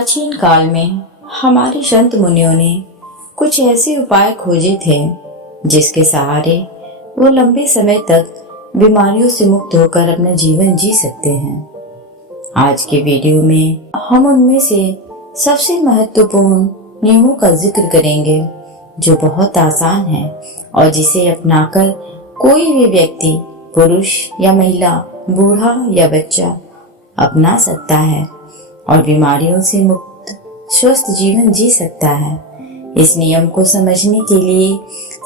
प्राचीन काल में हमारे संत मुनियों ने कुछ ऐसे उपाय खोजे थे जिसके सहारे वो लंबे समय तक बीमारियों से मुक्त होकर अपना जीवन जी सकते हैं। आज के वीडियो में हम उनमें से सबसे महत्वपूर्ण नियमों का जिक्र करेंगे जो बहुत आसान है और जिसे अपनाकर कोई भी व्यक्ति, पुरुष या महिला, बूढ़ा या बच्चा अपना सकता है और बीमारियों से मुक्त स्वस्थ जीवन जी सकता है। इस नियम को समझने के लिए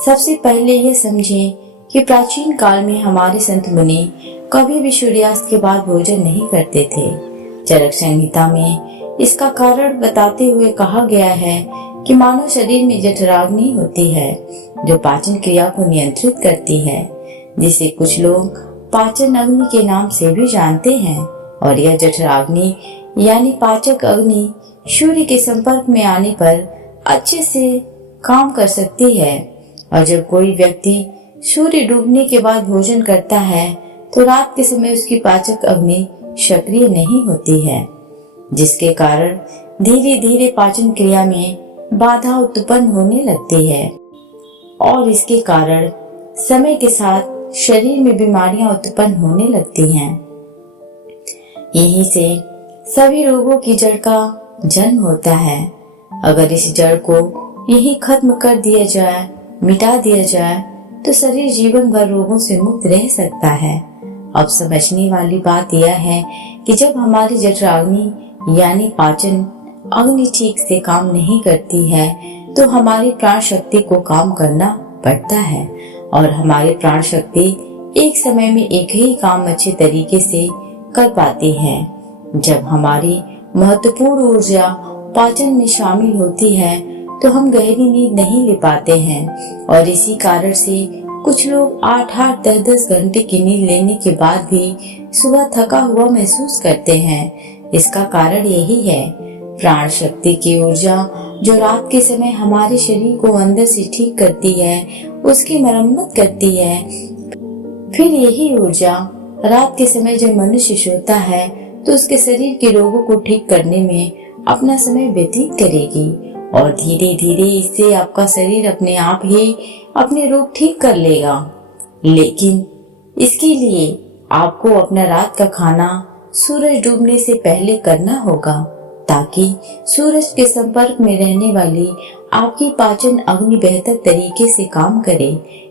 सबसे पहले ये समझें कि प्राचीन काल में हमारे संत मुनि कभी भी सूर्यास्त के बाद भोजन नहीं करते थे। चरक संहिता में इसका कारण बताते हुए कहा गया है कि मानव शरीर में जठराग्नि होती है जो पाचन क्रिया को नियंत्रित करती है, जिसे कुछ लोग पाचन अग्नि के नाम से भी जानते हैं। और यह जठराग्नि यानी पाचक अग्नि सूर्य के संपर्क में आने पर अच्छे से काम कर सकती है। और जब कोई व्यक्ति सूर्य डूबने के बाद भोजन करता है तो रात के समय उसकी पाचक अग्नि सक्रिय नहीं होती है, जिसके कारण धीरे धीरे पाचन क्रिया में बाधा उत्पन्न होने लगती है और इसके कारण समय के साथ शरीर में बीमारियां उत्पन्न होने लगती हैं। यहीं से सभी रोगों की जड़ का जन्म होता है। अगर इस जड़ को यही खत्म कर दिया जाए, मिटा दिया जाए, तो शरीर जीवन भर रोगों से मुक्त रह सकता है। अब समझने वाली बात यह है कि जब हमारी जठराग्नि यानी पाचन अग्नि ठीक से काम नहीं करती है तो हमारी प्राण शक्ति को काम करना पड़ता है और हमारी प्राण शक्ति एक समय में एक ही काम अच्छे तरीके से कर पाती है। जब हमारी महत्वपूर्ण ऊर्जा पाचन में शामिल होती है तो हम गहरी नींद नहीं ले पाते हैं और इसी कारण से कुछ लोग 8-8, 10-10 घंटे की नींद लेने के बाद भी सुबह थका हुआ महसूस करते हैं। इसका कारण यही है, प्राण शक्ति की ऊर्जा जो रात के समय हमारे शरीर को अंदर से ठीक करती है, उसकी मरम्मत करती है। फिर यही ऊर्जा रात के समय जब मनुष्य सोता है तो उसके शरीर के रोगों को ठीक करने में अपना समय व्यतीत करेगी और धीरे धीरे इससे आपका शरीर अपने आप ही अपने रोग ठीक कर लेगा। लेकिन इसके लिए आपको अपना रात का खाना सूरज डूबने से पहले करना होगा ताकि सूरज के संपर्क में रहने वाली आपकी पाचन अग्नि बेहतर तरीके से काम करे।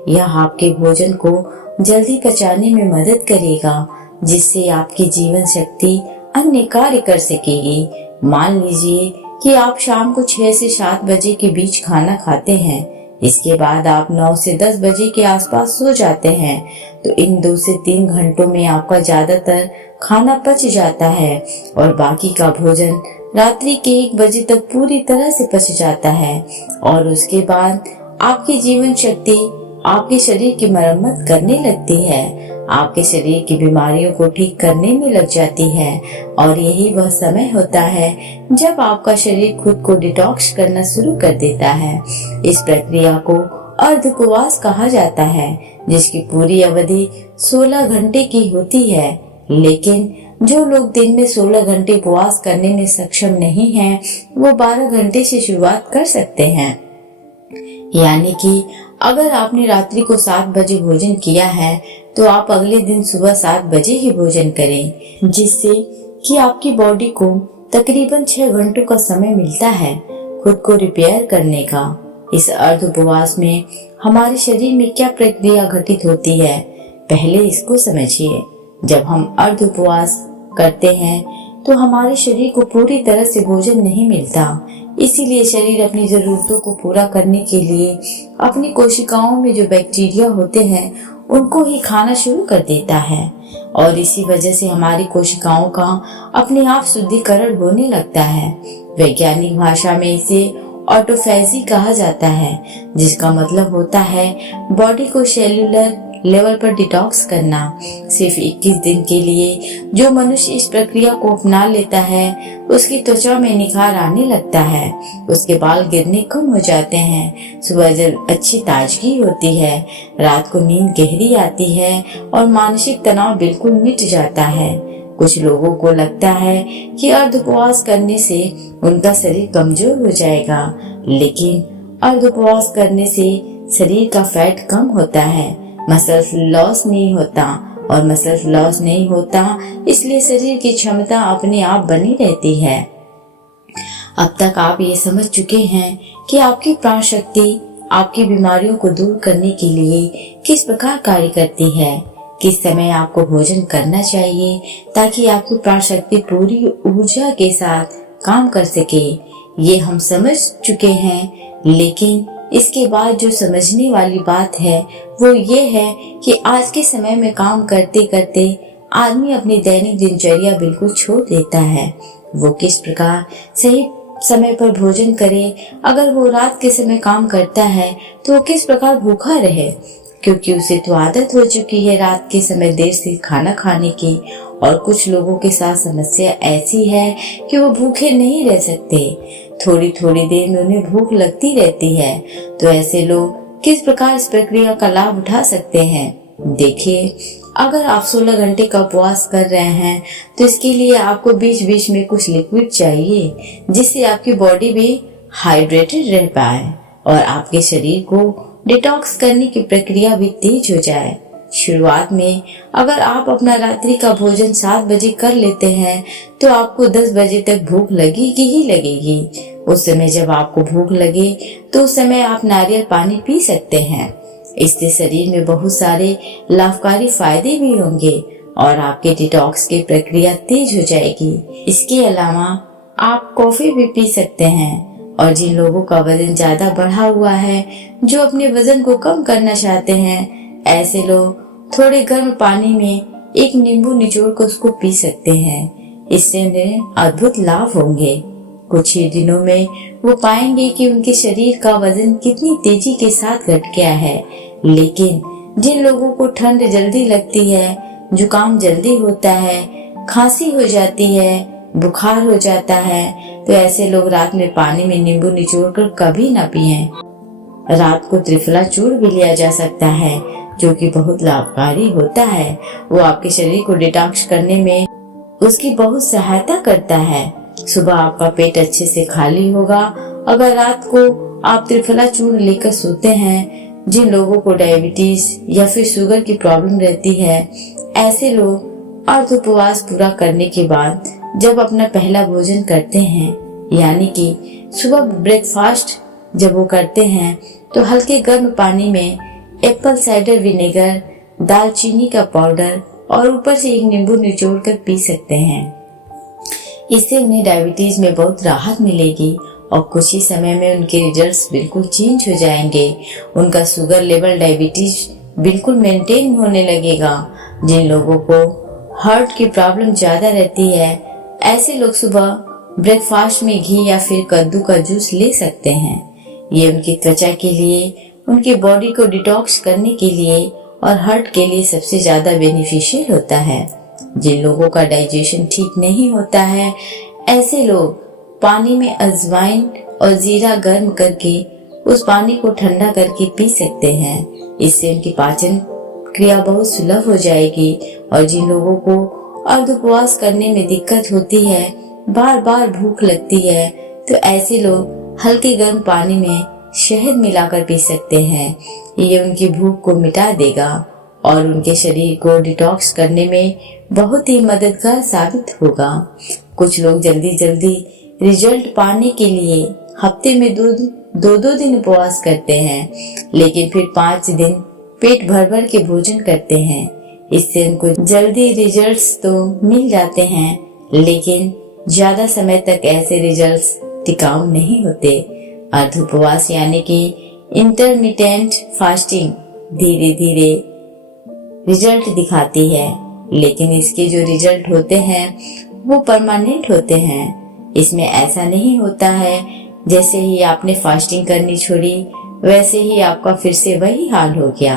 यह आपके भोजन को जल्दी पचाने में मदद करेगा, जिससे आपकी जीवन शक्ति अन्य कार्य कर सकेगी। मान लीजिए कि आप शाम को 6 से 7 बजे के बीच खाना खाते हैं, इसके बाद आप 9 से 10 बजे के आसपास सो जाते हैं, तो इन 2 से 3 घंटों में आपका ज्यादातर खाना पच जाता है और बाकी का भोजन रात्रि के 1 बजे तक पूरी तरह से पच जाता है और उसके बाद आपकी जीवन शक्ति आपके शरीर की मरम्मत करने लगती है, आपके शरीर की बीमारियों को ठीक करने में लग जाती है। और यही वह समय होता है जब आपका शरीर खुद को डिटॉक्स करना शुरू कर देता है। इस प्रक्रिया को अर्धोपवास कहा जाता है, जिसकी पूरी अवधि 16 घंटे की होती है। लेकिन जो लोग दिन में 16 घंटे उपवास करने में सक्षम नहीं हैं, वो 12 घंटे से शुरुआत कर सकते हैं। यानी कि अगर आपने रात्रि को 7 बजे भोजन किया है तो आप अगले दिन सुबह 7 बजे ही भोजन करें, जिससे कि आपकी बॉडी को तकरीबन 6 घंटों का समय मिलता है खुद को रिपेयर करने का। इस अर्ध उपवास में हमारे शरीर में क्या प्रक्रिया घटित होती है, पहले इसको समझिए। जब हम अर्ध उपवास करते हैं तो हमारे शरीर को पूरी तरह से भोजन नहीं मिलता, इसीलिए शरीर अपनी जरूरतों को पूरा करने के लिए अपनी कोशिकाओं में जो बैक्टीरिया होते हैं उनको ही खाना शुरू कर देता है और इसी वजह से हमारी कोशिकाओं का अपने आप शुद्धिकरण होने लगता है। वैज्ञानिक भाषा में इसे ऑटोफेजी कहा जाता है, जिसका मतलब होता है बॉडी को सेल्यूलर लेवल पर डिटॉक्स करना। सिर्फ 21 दिन के लिए जो मनुष्य इस प्रक्रिया को अपना लेता है उसकी त्वचा में निखार आने लगता है, उसके बाल गिरने कम हो जाते हैं, सुबह जब अच्छी ताजगी होती है, रात को नींद गहरी आती है और मानसिक तनाव बिल्कुल मिट जाता है। कुछ लोगों को लगता है कि अर्ध उपवास करने से उनका शरीर कमजोर हो जाएगा, लेकिन अर्ध उपवास करने से शरीर का फैट कम होता है, मसल्स लॉस नहीं होता, और मसल्स लॉस नहीं होता इसलिए शरीर की क्षमता अपने आप बनी रहती है। अब तक आप ये समझ चुके हैं कि आपकी प्राण शक्ति आपकी बीमारियों को दूर करने के लिए किस प्रकार कार्य करती है, किस समय आपको भोजन करना चाहिए ताकि आपकी प्राण शक्ति पूरी ऊर्जा के साथ काम कर सके, ये हम समझ चुके हैं। लेकिन इसके बाद जो समझने वाली बात है वो ये है कि आज के समय में काम करते करते आदमी अपनी दैनिक दिनचर्या बिल्कुल छोड़ देता है। वो किस प्रकार सही समय पर भोजन करे, अगर वो रात के समय काम करता है तो वो किस प्रकार भूखा रहे, क्योंकि उसे तो आदत हो चुकी है रात के समय देर से खाना खाने की। और कुछ लोगों के साथ समस्या ऐसी है कि वो भूखे नहीं रह सकते, थोड़ी थोड़ी देर में उन्हें भूख लगती रहती है। तो ऐसे लोग किस प्रकार इस प्रक्रिया का लाभ उठा सकते हैं? देखिए, अगर आप 16 घंटे का उपवास कर रहे हैं तो इसके लिए आपको बीच बीच में कुछ लिक्विड चाहिए जिससे आपकी बॉडी भी हाइड्रेटेड रह पाए और आपके शरीर को डिटॉक्स करने की प्रक्रिया भी तेज हो जाए। शुरुआत में अगर आप अपना रात्रि का भोजन 7 बजे कर लेते हैं तो आपको 10 बजे तक भूख लगेगी ही लगेगी। उस समय जब आपको भूख लगे तो उस समय आप नारियल पानी पी सकते हैं। इससे शरीर में बहुत सारे लाभकारी फायदे भी होंगे और आपके डिटॉक्स की प्रक्रिया तेज हो जाएगी। इसके अलावा आप कॉफी भी पी सकते हैं। और जिन लोगों का वजन ज्यादा बढ़ा हुआ है, जो अपने वजन को कम करना चाहते हैं, ऐसे लोग थोड़े गर्म पानी में एक नींबू निचोड़ कर उसको पी सकते हैं। इससे उन्हें अद्भुत लाभ होंगे। कुछ ही दिनों में वो पाएंगे कि उनके शरीर का वजन कितनी तेजी के साथ घट गया है। लेकिन जिन लोगों को ठंड जल्दी लगती है, जुकाम जल्दी होता है, खांसी हो जाती है, बुखार हो जाता है, तो ऐसे लोग रात में पानी में नींबू निचोड़कर कभी ना पिएं। रात को त्रिफला चूर्ण भी लिया जा सकता है जो कि बहुत लाभकारी होता है। वो आपके शरीर को डिटॉक्स करने में उसकी बहुत सहायता करता है। सुबह आपका पेट अच्छे से खाली होगा। अगर रात को आप त्रिफला चूर्ण लेकर सोते हैं, जिन लोगों को डायबिटीज या फिर शुगर की प्रॉब्लम रहती है, ऐसे लोग अर्ध उपवास पूरा करने के बाद जब अपना पहला भोजन करते हैं, यानी कि सुबह ब्रेकफास्ट जब वो करते हैं, तो हल्के गर्म पानी में एप्पल साइडर विनेगर, दालचीनी का पाउडर और ऊपर से एक नींबू निचोड़कर पी सकते हैं। इससे उन्हें डायबिटीज में बहुत राहत मिलेगी और कुछ ही समय में उनके रिजल्ट्स बिल्कुल चेंज हो जाएंगे। उनका शुगर लेवल, डायबिटीज बिल्कुल मेंटेन होने लगेगा। जिन लोगों को हार्ट की प्रॉब्लम ज्यादा रहती है, ऐसे लोग सुबह ब्रेकफास्ट में घी या फिर कद्दू का जूस ले सकते हैं। ये उनकी त्वचा के लिए, उनकी बॉडी को डिटॉक्स करने के लिए और हार्ट के लिए सबसे ज्यादा बेनिफिशियल होता है। जिन लोगों का डाइजेशन ठीक नहीं होता है, ऐसे लोग पानी में अजवाइन और जीरा गर्म करके उस पानी को ठंडा करके पी सकते हैं। इससे उनकी पाचन क्रिया बहुत सुलभ हो जाएगी। और जिन लोगों को अर्ध उपवास करने में दिक्कत होती है, बार बार भूख लगती है, तो ऐसे लोग हल्के गर्म पानी में शहद मिलाकर पी सकते हैं। ये उनकी भूख को मिटा देगा और उनके शरीर को डिटॉक्स करने में बहुत ही मददगार साबित होगा। कुछ लोग जल्दी जल्दी रिजल्ट पाने के लिए हफ्ते में दो दिन उपवास करते हैं, लेकिन फिर 5 दिन पेट भर भर के भोजन करते हैं। इससे उनको जल्दी रिजल्ट्स तो मिल जाते हैं, लेकिन ज्यादा समय तक ऐसे रिजल्ट्स टिकाऊ नहीं होते। अर्ध उपवास यानी कि इंटरमिटेंट फास्टिंग धीरे धीरे रिजल्ट दिखाती है, लेकिन इसके जो रिजल्ट होते हैं वो परमानेंट होते हैं। इसमें ऐसा नहीं होता है जैसे ही आपने फास्टिंग करनी छोड़ी वैसे ही आपका फिर से वही हाल हो गया।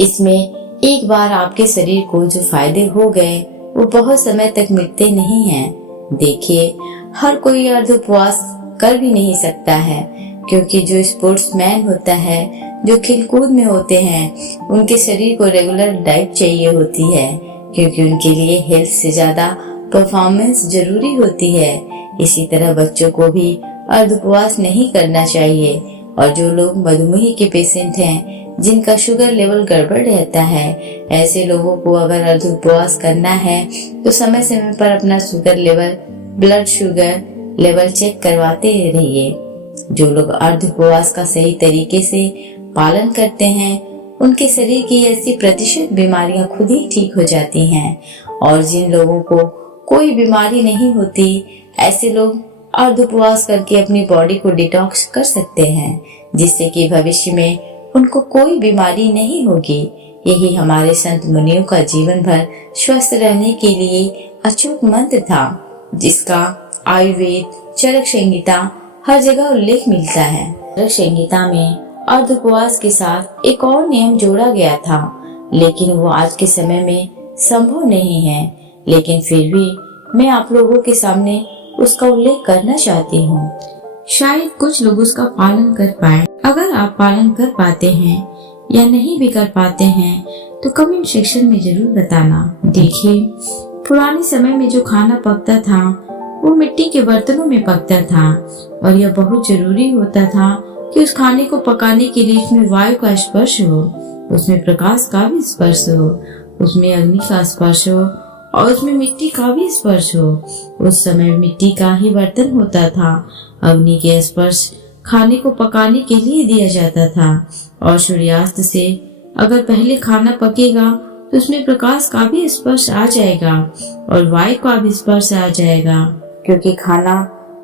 इसमें एक बार आपके शरीर को जो फायदे हो गए वो बहुत समय तक मिटते नहीं हैं। देखिए, हर कोई अर्ध उपवास कर भी नहीं सकता है, क्योंकि जो स्पोर्ट्समैन होता है, जो खेलकूद में होते हैं, उनके शरीर को रेगुलर डाइट चाहिए होती है। क्योंकि उनके लिए हेल्थ से ज्यादा परफॉर्मेंस जरूरी होती है। इसी तरह बच्चों को भी अर्ध उपवास नहीं करना चाहिए। और जो लोग मधुमेह के पेशेंट हैं, जिनका शुगर लेवल गड़बड़ रहता है, ऐसे लोगों को अगर अर्ध उपवास करना है तो समय समय पर अपना sugar level, blood sugar level check करवाते रहिए। जो लोग अर्ध उपवास का सही तरीके से पालन करते हैं, उनके शरीर की 80% बीमारियां खुद ही ठीक हो जाती हैं। और जिन लोगों को कोई बीमारी नहीं होती, ऐसे लोग अर्ध उपवास करके अपनी बॉडी को डिटॉक्स कर सकते हैं, जिससे कि भविष्य में उनको कोई बीमारी नहीं होगी। यही हमारे संत मुनियों का जीवन भर स्वस्थ रहने के लिए अचूक मंत्र था, जिसका आयुर्वेद, चरक संहिता हर जगह उल्लेख मिलता है। चरक संहिता में अर्ध उपवास के साथ एक और नियम जोड़ा गया था, लेकिन वो आज के समय में संभव नहीं है। लेकिन फिर भी मैं आप लोगों के सामने उसका उल्लेख करना चाहती हूँ। शायद कुछ लोग उसका पालन कर पाए। अगर आप पालन कर पाते हैं या नहीं भी कर पाते हैं तो कमेंट सेक्शन में जरूर बताना। देखिए, पुराने समय में जो खाना पकता था वो मिट्टी के बर्तनों में पकता था, और यह बहुत जरूरी होता था कि उस खाने को पकाने के लिए उसमें वायु का स्पर्श हो, उसमें प्रकाश का भी स्पर्श हो, उसमें अग्नि का स्पर्श हो और उसमें मिट्टी का भी स्पर्श हो। उस समय मिट्टी का ही बर्तन होता था। अग्नि के स्पर्श खाने को पकाने के लिए दिया जाता था, और सूर्यास्त से अगर पहले खाना पकेगा तो उसमें प्रकाश का भी स्पर्श आ जाएगा और वायु का भी स्पर्श आ जाएगा। क्योंकि खाना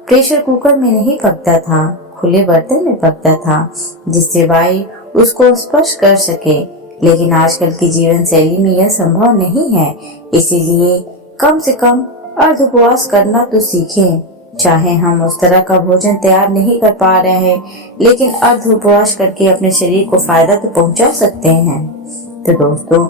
प्रेशर कुकर में नहीं पकता था, खुले बर्तन में पकता था, जिससे वायु उसको स्पर्श कर सके। लेकिन आजकल की जीवन शैली में यह संभव नहीं है। इसीलिए कम से कम अर्ध उपवास करना तो सीखें। चाहे हम उस तरह का भोजन तैयार नहीं कर पा रहे हैं, लेकिन अर्ध उपवास करके अपने शरीर को फायदा तो पहुंचा सकते हैं। तो दोस्तों,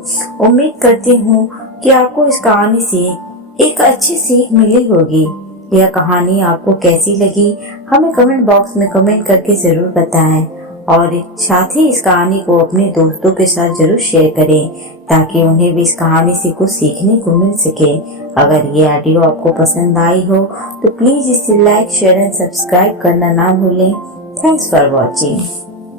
उम्मीद करती हूँ कि आपको इस कहानी से एक अच्छी सीख मिली होगी। यह कहानी आपको कैसी लगी हमें कमेंट बॉक्स में कमेंट करके जरूर बताएं, और साथ ही इस कहानी को अपने दोस्तों के साथ जरूर शेयर करें, ताकि उन्हें भी इस कहानी से कुछ सीखने को मिल सके। अगर ये ऑडियो आपको पसंद आई हो तो प्लीज इसे लाइक, शेयर एंड सब्सक्राइब करना ना भूलें। Thanks for watching.